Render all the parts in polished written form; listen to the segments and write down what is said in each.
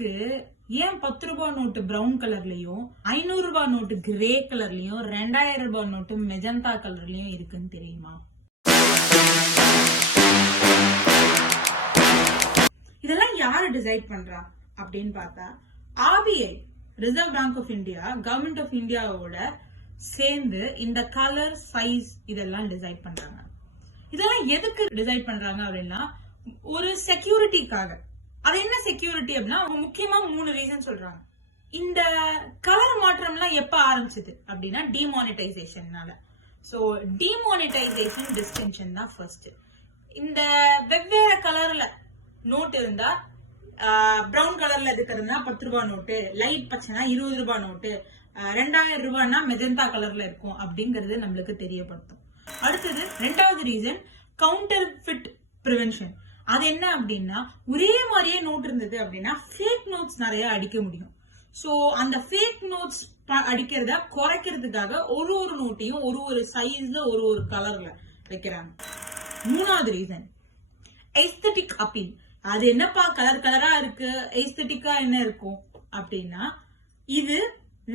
உங்களுக்கு ஏன் 10 ரூபாய் நோட்டு பிரவுன் கலர்லயும் 500 ரூபாய் நோட்டு கிரே கலர்லயும் 2000 ரூபாய் நோட்டு மெஜந்தா கலர்லயும் இருக்குன்னு தெரியுமா? இதெல்லாம் யாரு டிசைட் பண்றா அப்படின்னு பார்த்தா RBI, reserve bank of India, government of இந்தியாவோட சேர்ந்து இந்த கலர் சைஸ் இதெல்லாம் டிசைட் பண்றாங்க. இதெல்லாம் எதுக்கு டிசைட் பண்றாங்க அப்படின்னா ஒரு செக்யூரிட்டிக்காக. அது என்ன செக்யூரிட்டி அப்படின்னா முக்கியமா 3 ரீசன் சொல்றாங்க. இந்த கலர் மாற்றம்லாம் எப்ப ஆரம்பிச்சது அப்படின்னா டிமானிட்டைசேஷன்னால. சோ டிமானிட்டைசேஷன் டிஸ்டிங்ஷன் தான் ஃபர்ஸ்ட். இந்த வெவ்வேறு கலர்ல நோட் இருந்தா பிரவுன் கலர்ல இருக்கிறதுனா 10 ரூபாய் நோட்டு, லைட் பச்சைனா 20 ரூபாய் நோட்டு, 2000 ரூபாய்னா மெஜந்தா கலர்ல இருக்கும் அப்படிங்கறது நம்மளுக்கு தெரியப்படுத்தும். அடுத்தது 2வது ரீசன் கவுண்டர் ஃபிட் பிரிவென்ஷன். அது என்ன அப்படின்னா ஒரே மாதிரியே நோட் இருந்தது அப்படின்னா ஃபேக் நோட்ஸ் நிறைய அடிக்க முடியும். சோ அந்த ஃபேக் நோட்ஸ் அடிக்கிறத குறைக்கிறதுக்காக ஒரு நோட்டையும் ஒரு சைஸ்ல ஒரு கலர்ல வைக்கிறாங்க. 3வது ரீசன் எஸ்தெட்டிக் அப்பீல். அது என்னப்பா கலர் கலரா இருக்கு, எஸ்தெட்டிக்கா என்ன இருக்கும் அப்படின்னா இது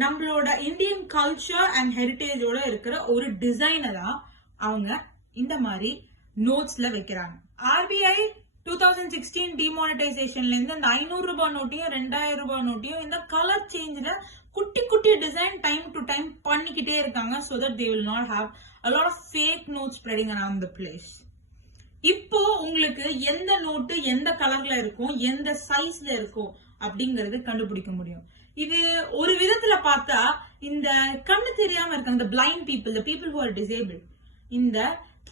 நம்மளோட இந்தியன் கல்ச்சர் அண்ட் ஹெரிட்டேஜோட இருக்கிற ஒரு டிசைனரா அவங்க இந்த மாதிரி நோட்ஸ்ல வைக்கிறாங்க. RBI 2016 டிமானிட்டைசேஷன்ல இருந்து அந்த 500 ரூபாய் நோட்டையும் 2000 ரூபாய் நோட்டையும் இந்த கலர் சேஞ்ச்ல குட்டி குட்டி டிசைன் டைம் டு டைம் பண்ணிக்கிட்டே இருக்காங்க. so that they will not have a lot of fake notes spreading around the place. இப்போ உங்களுக்கு எந்த நோட்டு எந்த கலர்ல இருக்கும், எந்த சைஸ்ல இருக்கும் அப்படிங்கறது கண்டுபிடிக்க முடியும். இது ஒரு விதத்துல பார்த்தா இந்த கண்ணு தெரியாம இருக்காங்க, the blind people, the people who are disabled, இந்த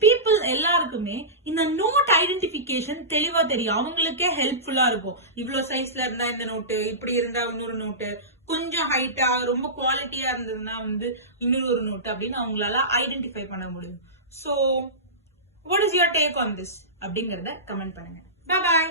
பீப்புள் எல்லாருக்குமே இந்த நோட் ஐடென்டிபிகேஷன் தெளிவா தெரியும். அவங்களுக்கே ஹெல்ப்ஃபுல்லா இருக்கும். இவ்வளவு சைஸ்ல இருந்தா இந்த நோட்டு, இப்படி இருந்தா இன்னொரு நோட்டு, கொஞ்சம் ஹைட்டா ரொம்ப குவாலிட்டியா இருந்ததுன்னா இன்னொரு நோட்டு அப்படின்னு அவங்களால ஐடென்டிஃபை பண்ண முடியும். So what is your take on this அப்படிங்கறத கமெண்ட் பண்ணுங்க. Bye bye.